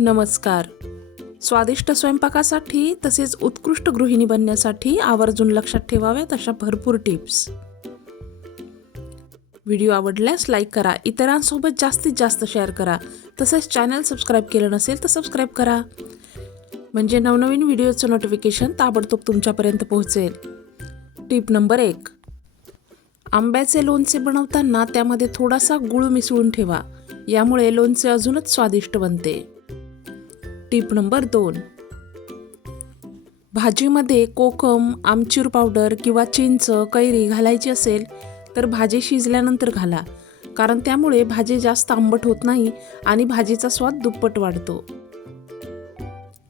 नमस्कार. स्वादिष्ट स्वयंपाकासाठी तसेच उत्कृष्ट गृहिणी बनण्यासाठी आवर्जून लक्षात ठेवाव्यात अशा भरपूर टिप्स. व्हिडिओ आवडल्यास लाईक करा, इतरांसोबत जास्तीत जास्त शेअर करा. तसेच चॅनल सबस्क्राईब केलं नसेल तर सबस्क्राईब करा, म्हणजे नवनवीन व्हिडिओचं नोटिफिकेशन ताबडतोब तुमच्यापर्यंत पोहोचेल. Tip number 1. आंब्याचे लोणचे बनवताना त्यामध्ये थोडासा गूळ मिसळून ठेवा, यामुळे लोणचे अजूनच स्वादिष्ट बनते. Tip number 2. भाजीमध्ये कोकम, आमचूर पावडर किंवा चिंच, कैरी घालायची असेल तर भाजी शिजल्यानंतर घाला, कारण त्यामुळे भाजी जास्त आंबट होत नाही आणि भाजीचा स्वाद दुप्पट वाढतो.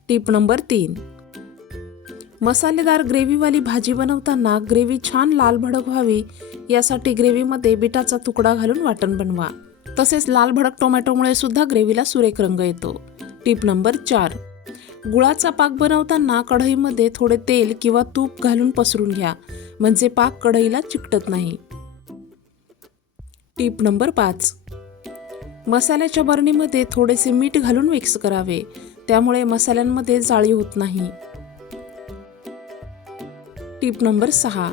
Tip number 3. मसालेदार ग्रेव्हीवाली भाजी बनवताना ग्रेव्ही छान लाल भडक व्हावी यासाठी ग्रेव्हीमध्ये बीटाचा तुकडा घालून वाटण बनवा. तसेच लाल भडक टोमॅटोमुळे सुद्धा ग्रेव्हीला सुरेख रंग येतो. Tip number 4. गुळाचा पाक बनवताना कढईमध्ये थोडे तेल किंवा तूप घालून पसरून घ्या, म्हणजे पाक कढईला चिकटत नाही. Tip number 5. मसाल्याच्या बरणीमध्ये थोडेसे मीठ घालून मिक्स करावे, त्यामुळे मसाल्यांमध्ये जाळी होत नाही. Tip number 6.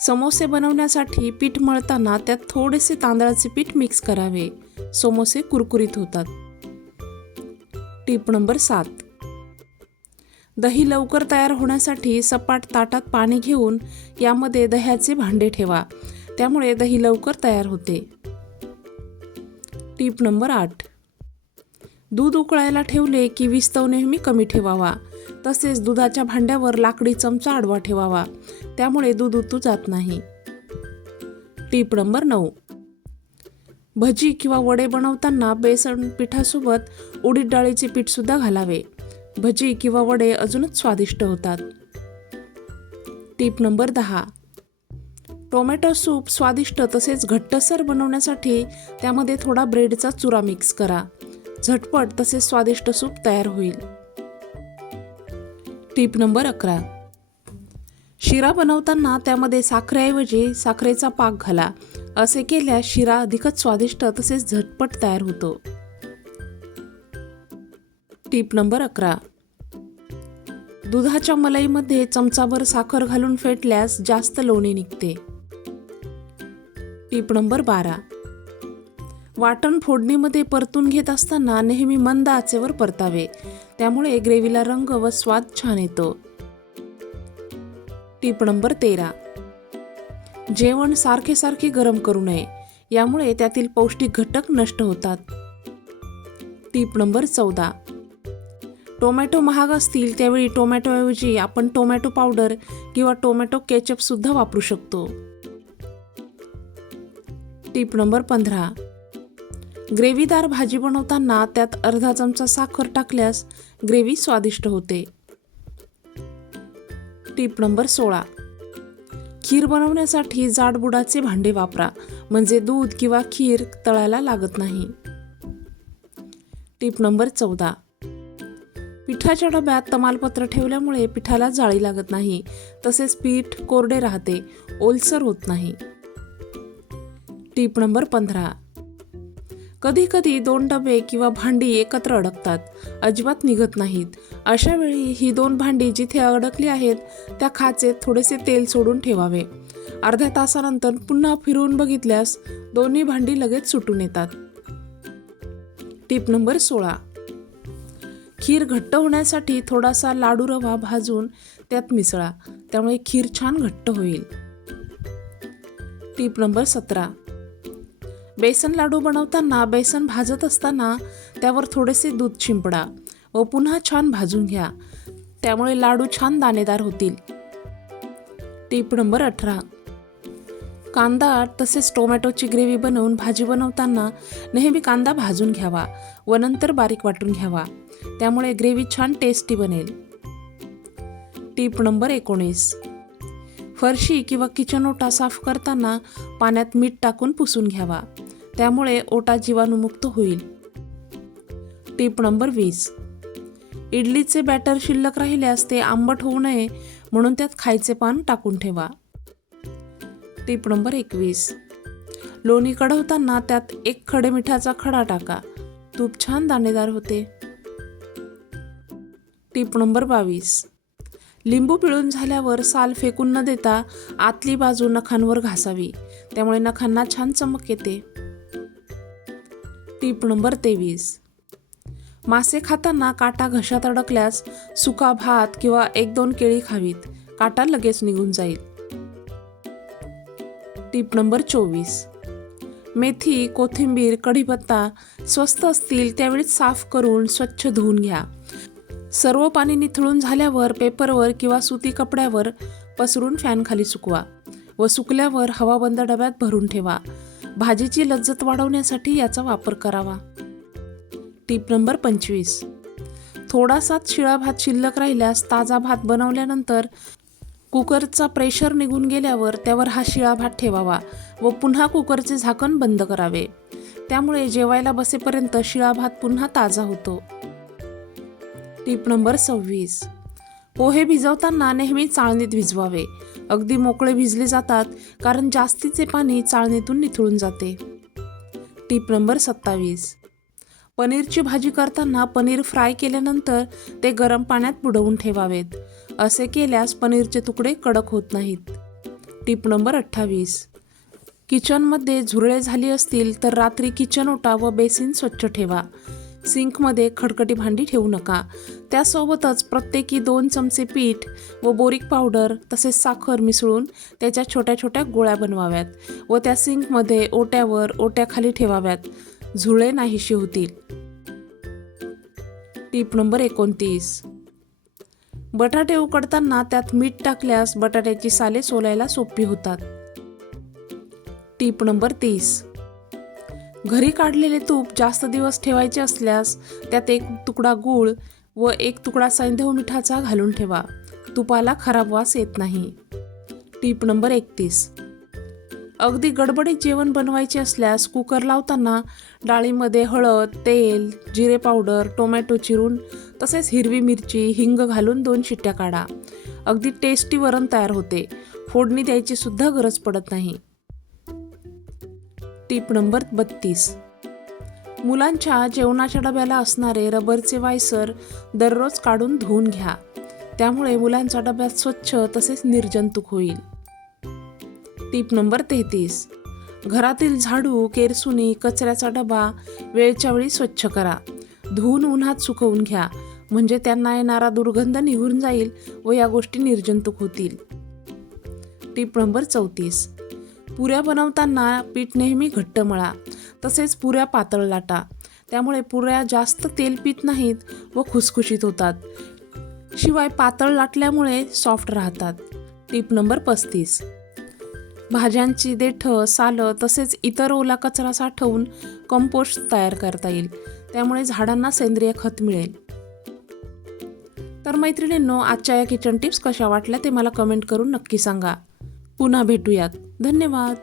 समोसे बनवण्यासाठी पीठ मळताना त्यात थोडेसे तांदळाचे पीठ मिक्स करावे, समोसे कुरकुरीत होतात. Tip number 7. दही लवकर तयार होण्यासाठी सपाट ताटात पाणी घेऊन यामध्ये दह्याचे भांडे ठेवा, त्यामुळे दही लवकर तयार होते. Tip number 8. दूध उकळायला ठेवले की विस्तव नेहमी कमी ठेवावा, तसेच दुधाच्या भांड्यावर लाकडी चमचा आडवा ठेवावा, त्यामुळे दूध उतू जात नाही. Tip number 9. भजी किंवा वडे बनवताना बेसन पिठासोबत उडीद डाळीचे पीठ सुद्धा घालावे, भजी किंवा वडे अजूनच स्वादिष्ट होतात. Tip number 10. टोमॅटो सूप स्वादिष्ट तसेच घट्टसर बनवण्यासाठी त्यामध्ये थोडा ब्रेडचा चुरा मिक्स करा, झटपट तसेच स्वादिष्ट सूप तयार होईल. Tip number 11. शिरा बनवताना त्यामध्ये साखरेऐवजी साखरेचा पाक घाला, असे केल्यास शिरा अधिकच स्वादिष्ट तसेच झटपट तयार होतो. Tip number 11. दुधाच्या मलईमध्ये चमचाभर साखर घालून फेटल्यास जास्त लोणी निघते. Tip number 12. वाटण फोडणीमध्ये परतून घेत असताना नेहमी मंद आचेवर परतावे, त्यामुळे ग्रेव्हीला रंग व स्वाद छान येतो. Tip number 13. जेवण सारखे सारखे गरम करू नये, यामुळे त्यातील पौष्टिक घटक नष्ट होतात. Tip number 14. टोमॅटो महाग असतील त्यावेळी टोमॅटोऐवजी आपण टोमॅटो पावडर किंवा टोमॅटो केचप सुद्धा वापरू शकतो. Tip number 15. ग्रेव्हीदार भाजी बनवताना त्यात अर्धा चमचा साखर टाकल्यास ग्रेव्ही स्वादिष्ट होते. Tip number 16. खीर बनवण्यासाठी जाड बुडाचे भांडे वापरा, म्हणजे दूध किंवा खीर तळायला लागत नाही. Tip number 14. पिठाच्या डब्यात तमालपत्र ठेवल्यामुळे पिठाला जाळी लागत नाही, तसेच पीठ कोरडे राहते, ओलसर होत नाही. Tip number 15. कधी कधी 2 डबे किंवा भांडी एकत्र अडकतात, अजिबात निघत नाहीत. अशा वेळी ही 2 भांडी जिथे अडकली आहेत त्या खाचेत थोडेसे तेल सोडून ठेवावे. अर्ध्या तासानंतर पुन्हा फिरवून बघितल्यास दोन्ही भांडी लगेच सुटून येतात. Tip number 16. खीर घट्ट होण्यासाठी थोडासा लाडू रवा भाजून त्यात मिसळा, त्यामुळे खीर छान घट्ट होईल. Tip number 17. बेसन लाडू बनवताना बेसन भाजत असताना त्यावर थोडेसे दूध शिंपडा व पुन्हा छान भाजून घ्या, त्यामुळे लाडू छान दाणेदार होतील. Tip number 18. कांदा तसेच टोमॅटोची ग्रेव्ही बनवून भाजी बनवताना नेहमी कांदा भाजून घ्यावा व नंतर बारीक वाटून घ्यावा, त्यामुळे ग्रेव्ही छान टेस्टी बनेल. Tip number 19. फरशी किंवा किचन ओटा साफ करताना पाण्यात मीठ टाकून पुसून घ्यावा, त्यामुळे ओटा जीवाणुमुक्त होईल. Tip number 20. इडलीचे बॅटर शिल्लक राहिल्यास ते आंबट होऊ नये म्हणून त्यात खायचे पान टाकून ठेवा. Tip number 21. लोणी कढवताना त्यात 1 खडे मिठाचा खडा टाका, तूप छान दाणेदार होते. Tip number 22. लिंबू पिळून झाल्यावर साल फेकून न देता आतली बाजू नखांवर घासावी, त्यामुळे नखांना छान चमक येते. Tip number 23. मासे खाताना काटा घशात अडकल्यास सुका भात किंवा 1-2 केळी खावीत, काटा लगेच निघून जाईल. Tip number 24. मेथी, कोथिंबीर, कढीपत्ता स्वस्त असतील त्यावेळी साफ करून स्वच्छ धुवून घ्या. सर्व पाणी निथळून झाल्यावर पेपरवर किंवा सुती कपड्यावर पसरून फॅनखाली सुकवा व सुकल्यावर हवाबंद डब्यात भरून ठेवा. भाजीची लज्जत वाढवण्यासाठी याचा वापर करावा. Tip number 25. थोडासा शिळा भात शिल्लक राहिल्यास ताजा भात बनवल्यानंतर कुकरचा प्रेशर निघून गेल्यावर त्यावर हा शिळा भात ठेवावा व पुन्हा कुकरचे झाकण बंद करावे. त्यामुळे जेवायला बसेपर्यंत शिळा भात पुन्हा ताजा होतो. Tip number 26. पोहे भिजवताना नेहमी चाळणीत भिजवावे. अगदी मोकळे भिजले जातात कारण जास्तीचे पाणी चाळणीतून निथळून जाते. Tip number 27. पनीरची भाजी करताना पनीर फ्राय केल्यानंतर ते गरम पाण्यात बुडवून ठेवावेत. असे केल्यास पनीरचे तुकडे कडक होत नाहीत. Tip number 28. किचनमध्ये झुरळे झाली असतील तर रात्री किचन ओटा व बेसिन स्वच्छ ठेवा. सिंकमध्ये खडखडी भांडी ठेवू नका. त्यासोबतच प्रत्येकी 2 चमचे पीठ व बोरिक पावडर तसेच साखर मिसळून त्याच्या छोट्या छोट्या गोळ्या बनवाव्यात व त्या सिंकमध्ये ओट्यावर ओट्याखाली ठेवाव्यात. झुरळे नाहीशी होतील. Tip number 29. बटाटे उकडताना त्यात मीठ टाकल्यास बटाट्याची साले सोलायला सोपी होतात. Tip number 30. घरी काढलेले तूप जास्त दिवस ठेवायचे असल्यास त्यात 1 तुकडा गूळ व 1 तुकडा सैंधव मिठाचा घालून ठेवा. तुपाला खराब वास येत नाही. Tip number 31. अगदी गडबडीत जेवण बनवायचे असल्यास कुकर लावताना डाळीमध्ये हळद, तेल, जिरे पावडर, टोमॅटो चिरून तसेच हिरवी मिरची, हिंग घालून 2 शिट्ट्या काढा. अगदी टेस्टी वरण तयार होते. फोडणी द्यायची सुद्धा गरज पडत नाही. Tip number 32. मुलांच्या जेवणाच्या डब्याला असणारे रबरचे वायसर दररोज काढून धुवून घ्या. त्यामुळे मुलांच्या डब्यात स्वच्छ तसेच निर्जंतुक होईल. Tip number 33. घरातील झाडू, केरसुनी, कचऱ्याचा डबा वेळच्या वेळी स्वच्छ करा. धुवून उन्हात सुकवून घ्या, म्हणजे त्यांना येणारा दुर्गंध निघून जाईल व या गोष्टी निर्जंतुक होतील. Tip number 34. पुऱ्या बनवताना पीठ नेहमी घट्ट मळा. तसेच पुऱ्या पातळ लाटा. त्यामुळे पुऱ्या जास्त तेल पीत नाहीत व खुसखुशीत होतात. शिवाय पातळ लाटल्यामुळे सॉफ्ट राहतात. Tip number 35. भाज्यांची देठं, सालं तसेच इतर ओला कचरा साठवून कंपोस्ट तयार करता येईल. त्यामुळे झाडांना सेंद्रिय खत मिळेल. तर मैत्रिणींनो, आजच्या या किचन टिप्स कशा वाटल्या ते मला कमेंट करून नक्की सांगा. पुन्हा भेटूयात. धन्यवाद.